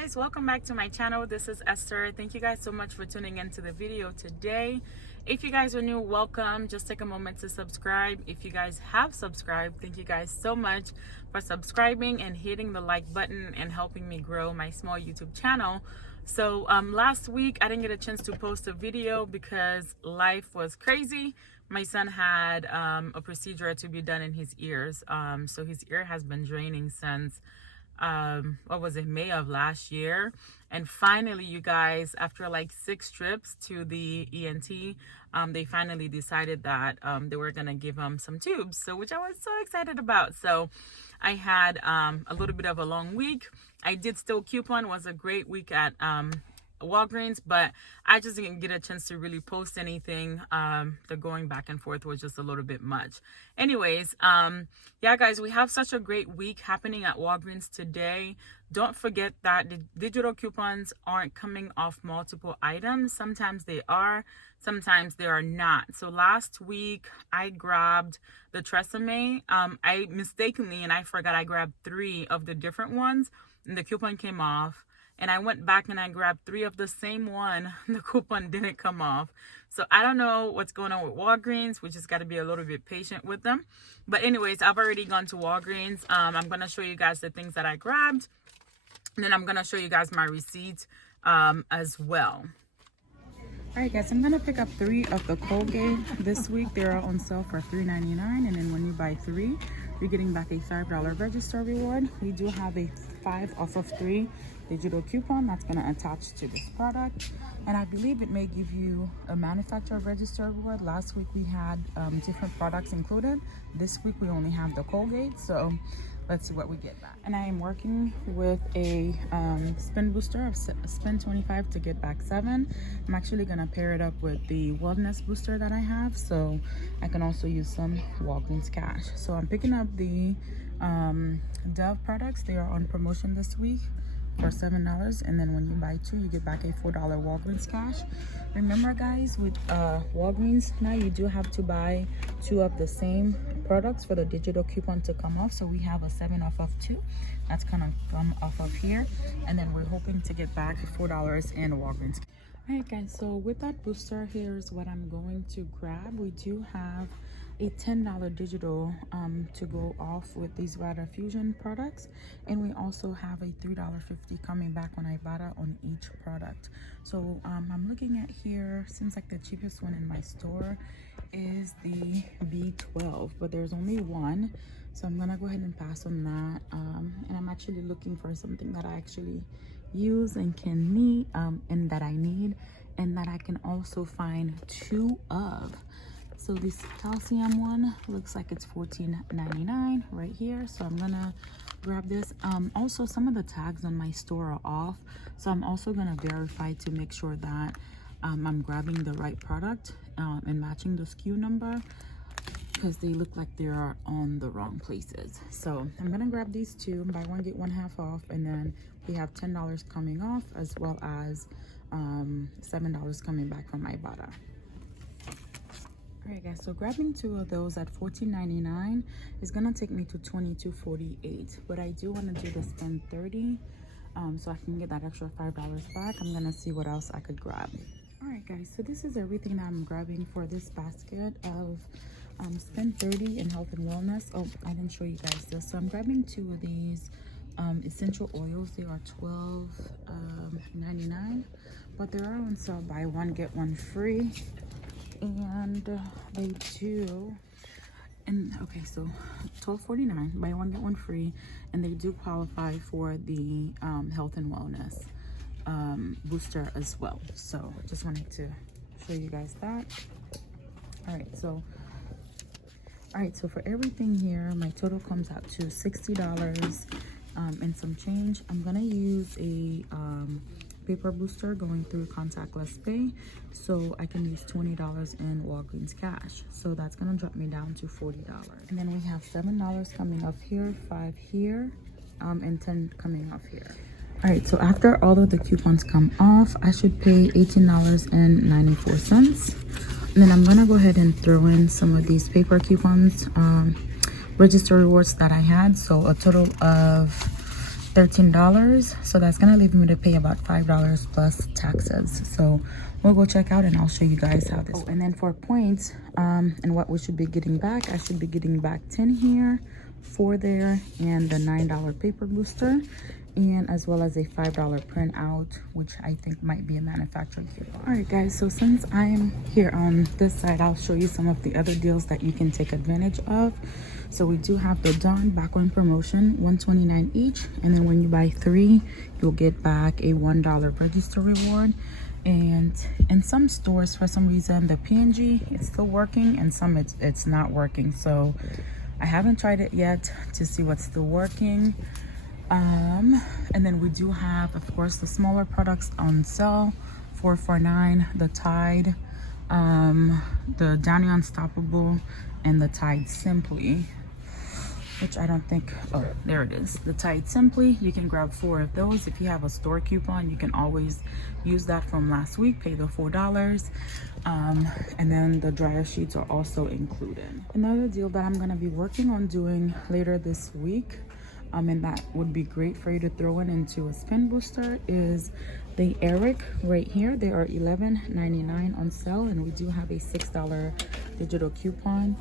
guys, welcome back to my channel. This is Esther. Thank you guys so much for tuning into the video today. If you guys are new, welcome. Just take a moment to subscribe. If you guys have subscribed, thank you guys so much for subscribing and hitting the like button and helping me grow my small YouTube channel. So last week I didn't get a chance to post a video because life was crazy. My son had a procedure to be done in his ears. So his ear has been draining since what was it, May of last year. And finally, you guys, after like 6 trips to the ENT, they finally decided that they were gonna give him some tubes, so which I was so excited about. So I had a little bit of a long week. I did still coupon. It was a great week at Walgreens, but I just didn't get a chance to really post anything. The going back and forth was just a little bit much. Anyways, yeah guys, we have such a great week happening at Walgreens today. Don't forget that the digital coupons aren't coming off multiple items. Sometimes they are, sometimes they are not. So last week I grabbed the Tresemme. I mistakenly, and I forgot, I grabbed 3 of the different ones and the coupon came off. And I went back and I grabbed 3 of the same one. The coupon didn't come off. So I don't know what's going on with Walgreens. We just got to be a little bit patient with them. But anyways, I've already gone to Walgreens. I'm going to show you guys the things that I grabbed. And then I'm going to show you guys my receipt as well. All right, guys, I'm going to pick up 3 of the Colgate this week. They're on sale for $3.99. And then when you buy 3, you're getting back a $5 register reward. We do have a 5 off of 3 digital coupon that's going to attach to this product, and I believe it may give you a manufacturer register reward. Last week we had different products included. This week we only have the Colgate, so let's see what we get back. And I am working with a spin booster of spend 25 to get back 7. I'm actually going to pair it up with the wellness booster that I have, so I can also use some Walgreens cash. So I'm picking up the Dove products. They are on promotion this week for $7, and then when you buy 2, you get back a $4 Walgreens cash. Remember guys, with Walgreens now you do have to buy 2 of the same products for the digital coupon to come off. So we have a 7 off of 2 that's gonna come off of here, and then we're hoping to get back $4 in Walgreens. All right guys, so with that booster, here's what I'm going to grab. We do have a $10 digital to go off with these Water Fusion products, and we also have a $3.50 coming back on Ibotta on each product. So I'm looking at here, seems like the cheapest one in my store is the B12, but there's only one, so I'm gonna go ahead and pass on that. And I'm actually looking for something that I actually use and can need, and that I need, and that I can also find 2 of. So this calcium one looks like it's $14.99 right here, so I'm gonna grab this. Also, some of the tags on my store are off, so I'm also gonna verify to make sure that I'm grabbing the right product and matching the SKU number, because they look like they are on the wrong places. So I'm gonna grab these 2, buy 1 get 1 half off, and then we have $10 coming off, as well as $7 coming back from Ibotta. Alright guys, so grabbing 2 of those at $14.99 is gonna take me to $22.48, but I do want to do the spend 30 so I can get that extra $5 back. I'm gonna see what else I could grab. Alright guys, so this is everything that I'm grabbing for this basket of spend 30 in health and wellness. Oh, I didn't show you guys this. So I'm grabbing 2 of these essential oils. They are $12.99, but they are on sale, buy 1 get 1 free. And they do, and okay, so $12.49, buy 1 get 1 free, and they do qualify for the health and wellness booster as well. So just wanted to show you guys that. All right, so for everything here, my total comes out to $60 and some change. I'm gonna use a paper booster going through contactless pay, so I can use $20 in Walgreens cash, so that's gonna drop me down to $40. And then we have $7 coming off here, 5 here, and 10 coming off here. All right, so after all of the coupons come off, I should pay $18.94. And then I'm gonna go ahead and throw in some of these paper coupons, register rewards that I had. So a total of $13, so that's gonna leave me to pay about $5 plus taxes. So we'll go check out and I'll show you guys how this and then for points and what we should be getting back, I should be getting back 10 here, 4 there, and the $9 paper booster, and as well as a $5 printout, which I think might be a manufacturer coupon. All right guys, so since I'm here on this side, I'll show you some of the other deals that you can take advantage of. So we do have the Dawn back on promotion, $129 each, and then when you buy 3, you'll get back a $1 register reward. And in some stores, for some reason, the P&G, it's still working, and some it's not working. So I haven't tried it yet to see what's still working. And then we do have, of course, the smaller products on sale, $4.49, the Tide, the Downy Unstoppable, and the Tide Simply, which I don't think, oh, there it is, the Tide Simply. You can grab 4 of those. If you have a store coupon, you can always use that from last week, pay the $4. And then the dryer sheets are also included. Another deal that I'm gonna be working on doing later this week, and that would be great for you to throw into a spin booster, is the Eric right here. They are $11.99 on sale, and we do have a $6 digital coupon.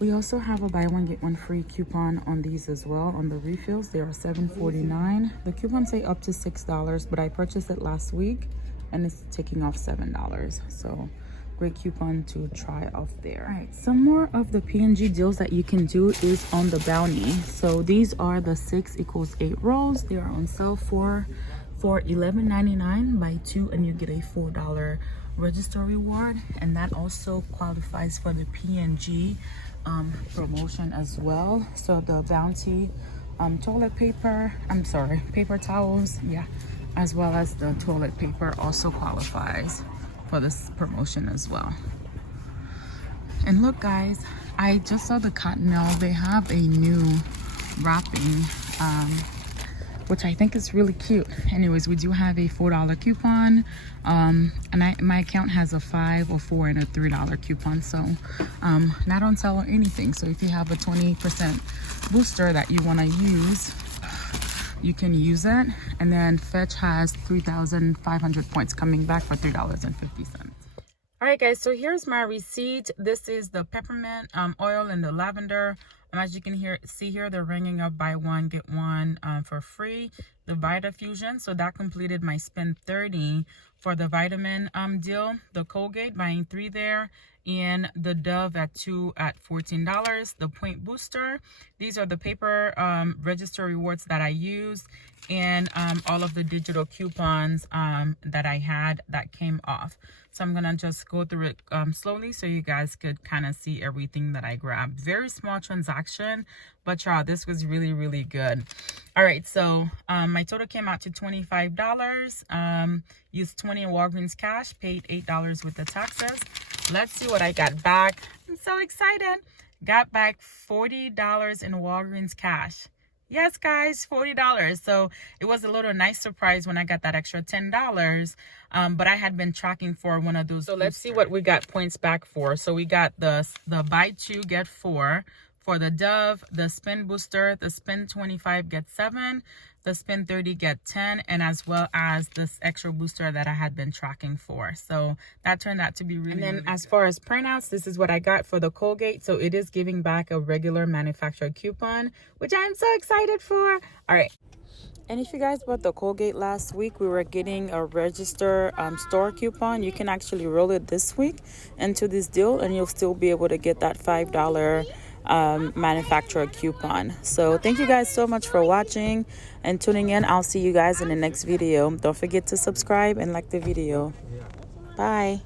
We also have a buy one get one free coupon on these as well. On the refills, they are $7.49. The coupons say up to $6, but I purchased it last week and it's taking off $7. So great coupon to try off there. All right, some more of the P&G deals that you can do is on the Bounty. So these are the 6 equals 8 rolls. They are on sale for $11.99. Buy 2 and you get a $4 register reward, and that also qualifies for the P&G promotion as well. So the Bounty toilet paper, paper towels, yeah, as well as the toilet paper also qualifies for this promotion as well. And look guys, I just saw the Cottonelle. They have a new wrapping, which I think is really cute. Anyways, we do have a $4 coupon, and my account has a $5 or $4 and a $3 coupon, so not on sale or anything. So if you have a 20% booster that you want to use, you can use it. And then Fetch has 3,500 points coming back for $3.50. All right guys, so here's my receipt. This is the peppermint oil and the lavender. As you can see here, they're ringing up buy one get one for free. The Vita Fusion, so that completed my spend 30 for the vitamin deal. The Colgate, buying 3 there, and the Dove at 2 at $14. The Point Booster, these are the paper register rewards that I used, and all of the digital coupons that I had that came off. So I'm gonna just go through it slowly so you guys could kind of see everything that I grabbed. Very small transaction, but y'all, this was really, really good. All right, so my total came out to $25. Used 20 in Walgreens cash, paid $8 with the taxes. Let's see what I got back. I'm so excited. Got back $40 in Walgreens cash. Yes, guys, $40. So it was a little nice surprise when I got that extra $10. But I had been tracking for one of those. So let's see what we got points back for. So we got the buy 2 get 4 for the Dove, the spin booster, the spin 25 get 7, the spin 30 get 10, and as well as this extra booster that I had been tracking for. So that turned out to be really, and then really as far as printouts, this is what I got for the Colgate. So it is giving back a regular manufacturer coupon, which I'm so excited for. All right. And if you guys bought the Colgate last week, we were getting a register store coupon. You can actually roll it this week into this deal, and you'll still be able to get that $5 manufacturer coupon. So thank you guys so much for watching and tuning in. I'll see you guys in the next video. Don't forget to subscribe and like the video. Bye.